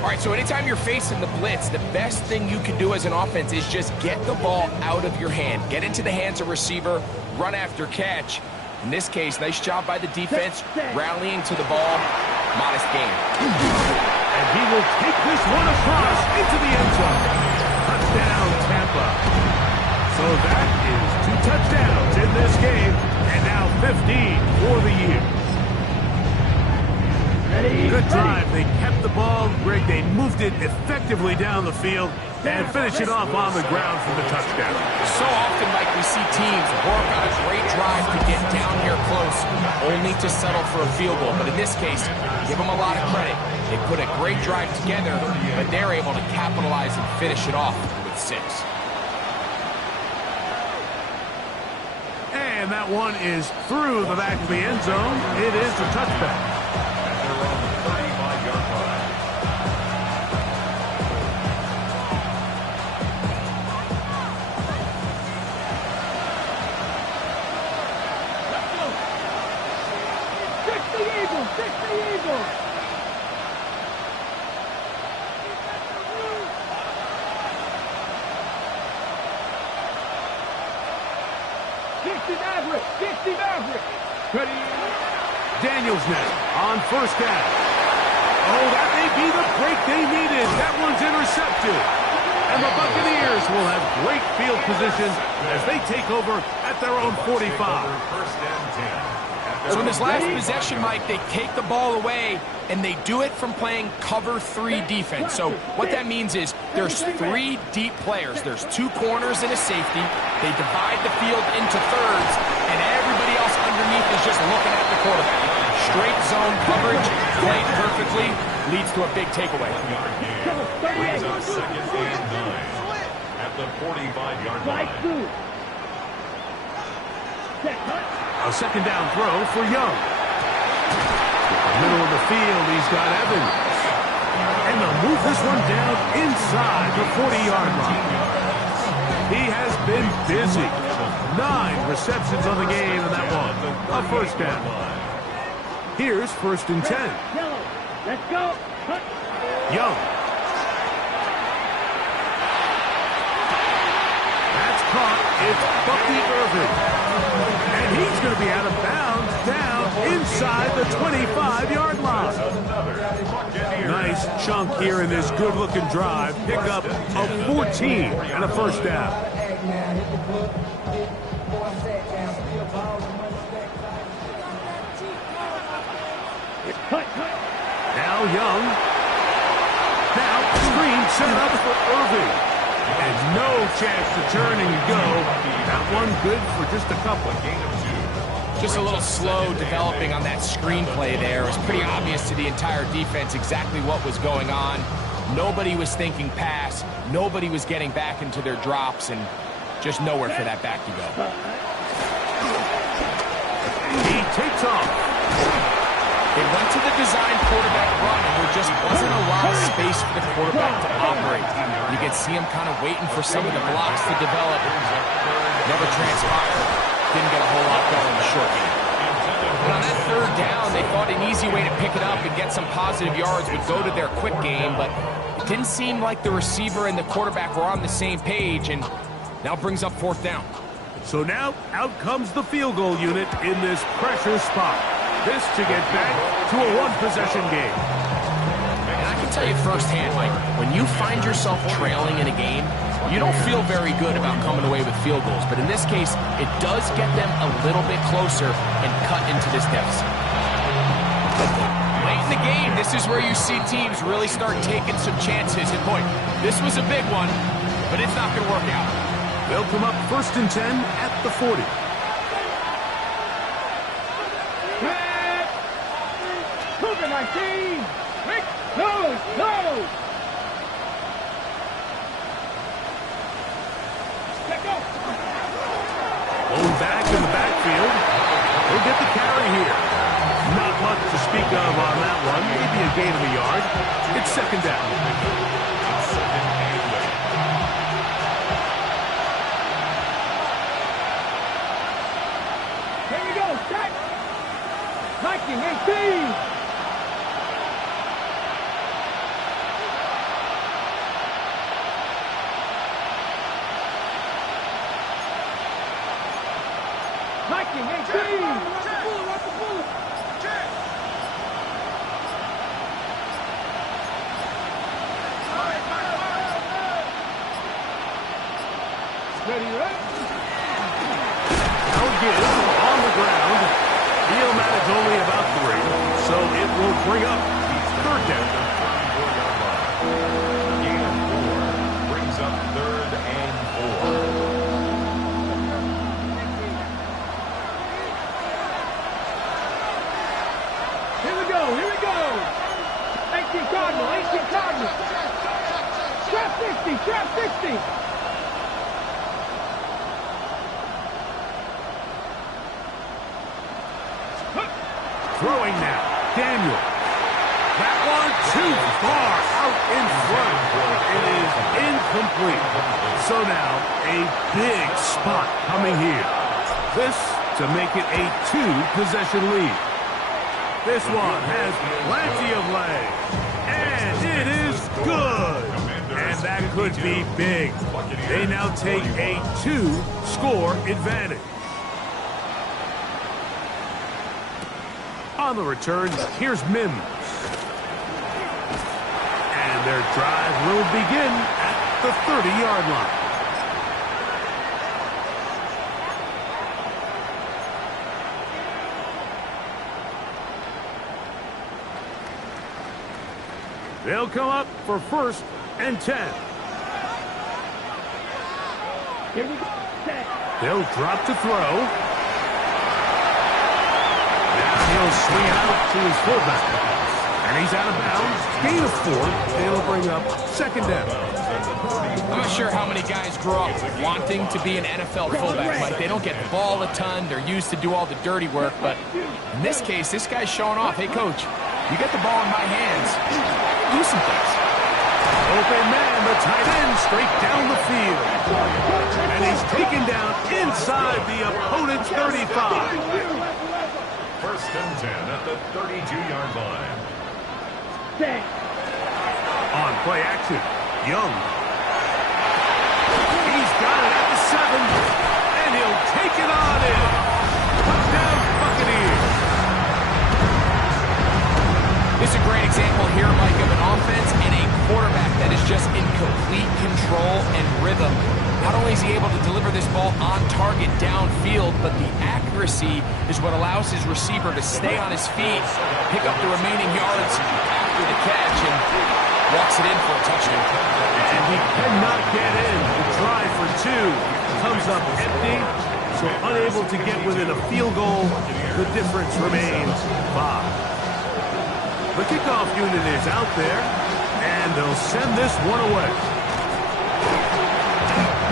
All right, so anytime you're facing the blitz, the best thing you can do as an offense is just get the ball out of your hand. Get into the hands of receiver, run after catch. In this case, nice job by the defense, rallying to the ball. Modest gain. And he will take this one across into the end zone. Touchdown, Tampa. So that is 2 touchdowns in this game, and now 15 for the year. Good drive. They kept the ball. Greg, they moved it effectively down the field and finish it off on the ground for the touchdown. So often, Mike, we see teams work on a great drive to get down here close, only to settle for a field goal. But in this case, give them a lot of credit. They put a great drive together, but they're able to capitalize and finish it off with 6. And that one is through the back of the end zone. It is a touchback. And they're on the 35-yard line. Fix the Eagles! Fix the Eagles! Get Maverick! Ready? Daniels now on first down. Oh, that may be the break they needed. That one's intercepted. And the Buccaneers will have great field position as they take over at their own 45. First and 10. So in this last possession, Mike, they take the ball away, and they do it from playing cover 3 defense. So what that means is there's 3 deep players. There's 2 corners and a safety. They divide the field into thirds, and everybody else underneath is just looking at the quarterback. Straight zone coverage, played perfectly, leads to a big takeaway. Brings up second and 9 at the 45-yard line. A second down throw for Young. Middle of the field, he's got Evans. And they'll move this one down inside the 40-yard line. He has been busy. 9 receptions on the game, and that one, a first down. Here's first and 10. Let's go! Young. That's caught. It's Bucky Irving. And he's going to be out of bounds down inside the 25-yard line. Nice chunk here in this good-looking drive. Pick up a 14 and a first down. Now Young. Now screen set up for Irving. And no chance to turn and go. That one good for just a couple. Just a little slow developing on that screenplay there. It was pretty obvious to the entire defense exactly what was going on. Nobody was thinking pass. Nobody was getting back into their drops, and just nowhere for that back to go. He takes off. They went to the design quarterback run, and there just wasn't a lot of space for the quarterback to operate. You could see him kind of waiting for some of the blocks to develop. Never transpired. Didn't get a whole lot going in the short game. But on that third down, they thought an easy way to pick it up and get some positive yards would go to their quick game, but it didn't seem like the receiver and the quarterback were on the same page, and now brings up fourth down. So now out comes the field goal unit in this pressure spot. This to get back to a one-possession game. And I can tell you firsthand, Mike, when you find yourself trailing in a game, you don't feel very good about coming away with field goals. But in this case, it does get them a little bit closer and cut into this deficit. Late in the game, this is where you see teams really start taking some chances. And boy, this was a big one, but it's not going to work out. They'll come up first and 10 at the 40. Going back in the backfield. They'll get the carry here. Not much to speak of on that one. Maybe a gain of a yard. It's second down. Here we go, set! Viking 18! Viking 18! Ready, right? Now again, on the ground. He'll manage only about 3. So So it will bring up third down. And 4 brings up 3rd and 4. Here we go, here we go. 18 Cardinal, 18 Cardinal. Trap 60, trap 60. Throwing now. Daniel. That one too far out in front. It is incomplete. So now a big spot coming here. This to make it a 2-possession lead. This one has plenty of legs. And it is good. And that could be big. They now take a 2-score advantage. On the return, here's Mims. And their drive will begin at the 30-yard line. They'll come up for 1st and 10. Here we go. They'll drop to throw. Now he'll swing it out to his fullback. And he's out of bounds. Gain of 4. They'll bring up 2nd down. I'm not sure how many guys grow up wanting to be an NFL fullback. Like, they don't get the ball a ton. They're used to do all the dirty work. But in this case, this guy's showing off. Hey, coach, you get the ball in my hands. Do some things. Open man, the tight end, straight down the field. And he's taken down inside the opponent's 35. 1st and 10 at the 32-yard line. On play action, Young. He's got it at the 7, and he'll take it on in. Touchdown, Buccaneers. This is a great example here, Mike, of an offense and a quarterback that is just in complete control and rhythm. Not only is he able to deliver this ball on target downfield, but the accuracy is what allows his receiver to stay on his feet, pick up the remaining yards after the catch, and walks it in for a touchdown. And he cannot get in. The try for 2 comes up empty, so unable to get within a field goal. The difference remains 5. The kickoff unit is out there, and they'll send this one away.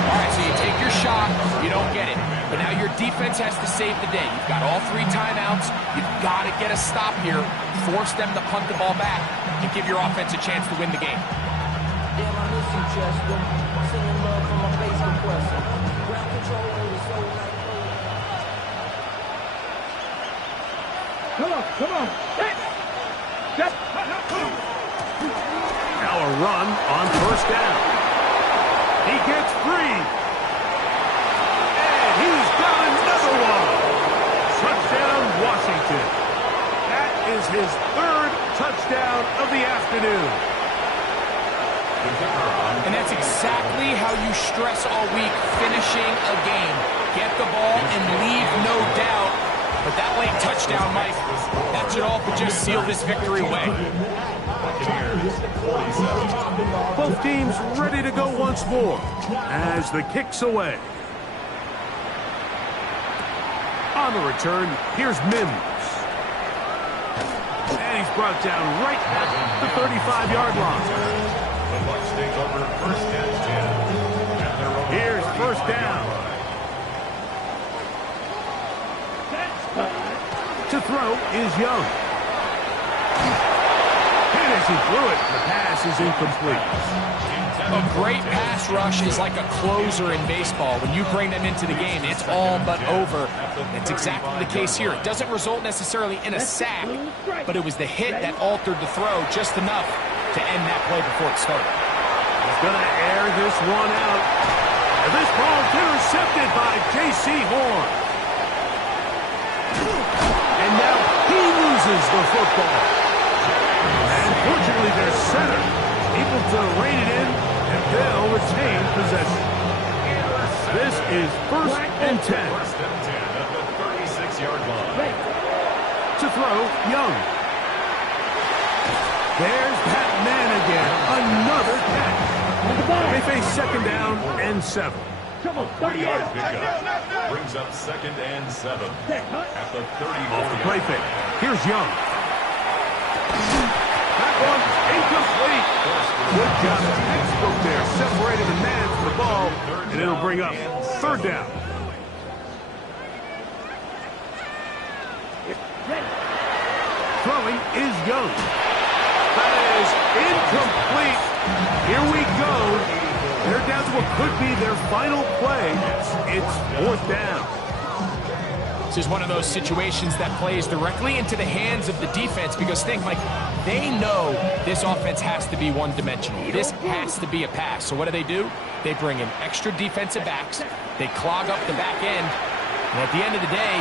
All right, so you take your shot, you don't get it. But now your defense has to save the day. You've got all 3 timeouts. You've got to get a stop here, force them to punt the ball back, and give your offense a chance to win the game. Damn, I miss you, Chester. Singing love from my bass compressor. Ground control over soul like Come on, come on. Now a run on 1st down. He gets free. And he's got another one. Touchdown, Washington. That is his 3rd touchdown of the afternoon. And that's exactly how you stress all week, finishing a game. Get the ball and leave no doubt. But that late touchdown, Mike, that should all but just seal this victory away. Both teams ready to go once more as the kick's away. On the return, here's Mims. And he's brought down right at the 35-yard line. The Bucs take over 1st and 10. Here's 1st down. To throw is Young. And as he threw it, the pass is incomplete. A great pass rush is like a closer in baseball. When you bring them into the game, it's all but over. That's exactly the case here. It doesn't result necessarily in a sack, but it was the hit that altered the throw just enough to end that play before it started. He's going to air this one out. And this ball's intercepted by J.C. Horn. And now he loses the football. And fortunately, their center able to rein it in, and they'll retain possession. This is 1st and 10. 1st and 10 at the 36-yard line. To throw, Young. There's that man again. Another catch. They face second down and 7. Come on, 38. Pickup brings up 2nd and 7 at the 34. Off the play fake. Here's Young. That one incomplete. Good job. Textbook there. Separated the man from the ball, and it'll bring up 3rd down. Throwing is Young. That is incomplete. Here we go. They're down to what could be their final play. It's 4th down. This is one of those situations that plays directly into the hands of the defense because think, like, they know this offense has to be one-dimensional. This has to be a pass. So what do? They bring in extra defensive backs. They clog up the back end. And at the end of the day,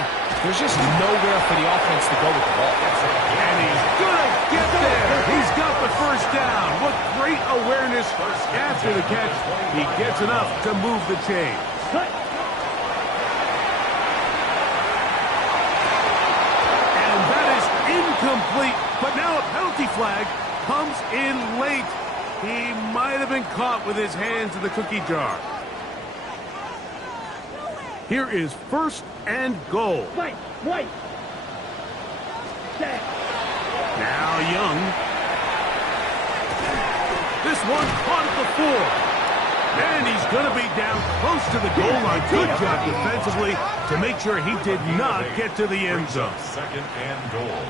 there's just nowhere for the offense to go with the ball. And he's going to get there. He's got the 1st down. What great awareness after the catch. He gets enough to move the chain. And that is incomplete. But now a penalty flag comes in late. He might have been caught with his hands in the cookie jar. Here is 1st and goal. Wait. Now Young. This one caught at the 4. And he's going to be down close to the goal line. Good job defensively to make sure he did not get to the end zone. 2nd and goal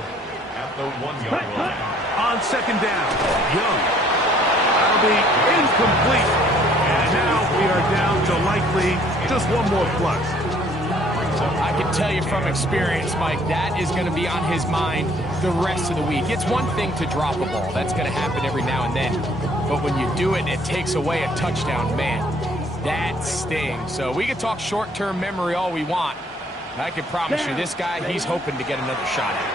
at the 1-yard line. On 2nd down, Young. That'll be incomplete. And now we are down to likely just one more plus. I can tell you from experience, Mike, that is going to be on his mind the rest of the week. It's one thing to drop a ball. That's going to happen every now and then. But when you do it, it takes away a touchdown, man. That stings. So we can talk short-term memory all we want. I can promise you, this guy, he's hoping to get another shot at it.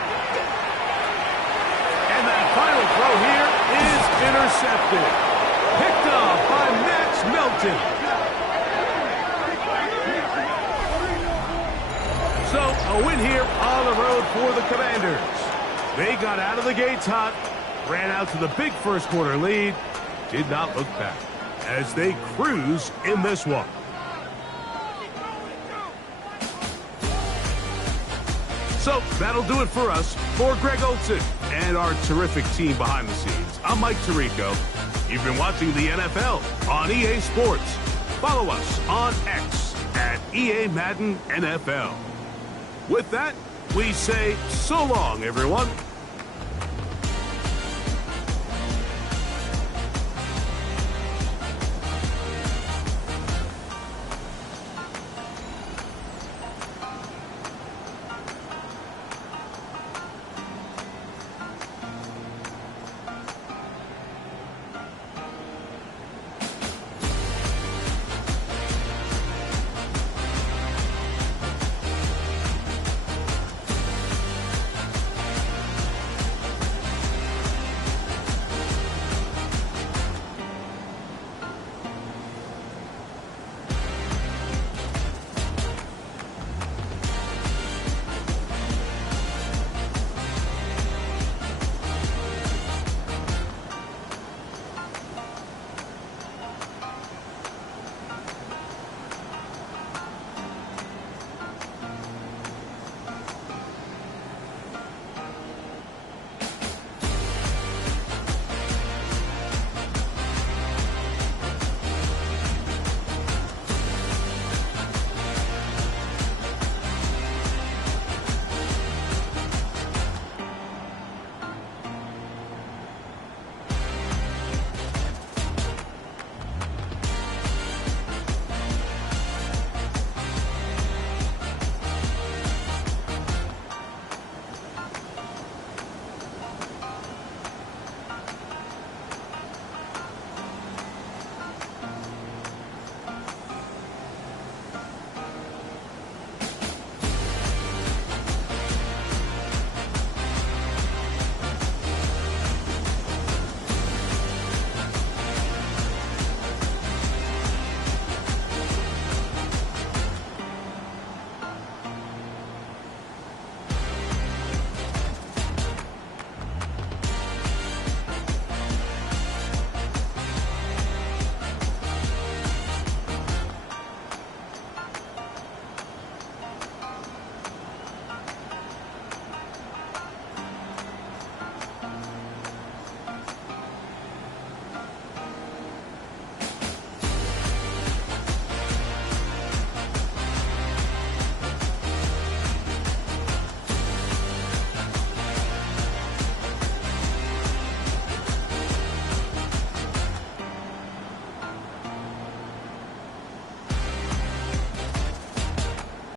And that final throw here is intercepted. Picked up by Max Melton. So, a win here on the road for the Commanders. They got out of the gates hot, ran out to the big first quarter lead, did not look back as they cruise in this one. So, that'll do it for us. For Greg Olson and our terrific team behind the scenes, I'm Mike Tirico. You've been watching the NFL on EA Sports. Follow us on X at EA Madden NFL. With that, we say so long, everyone.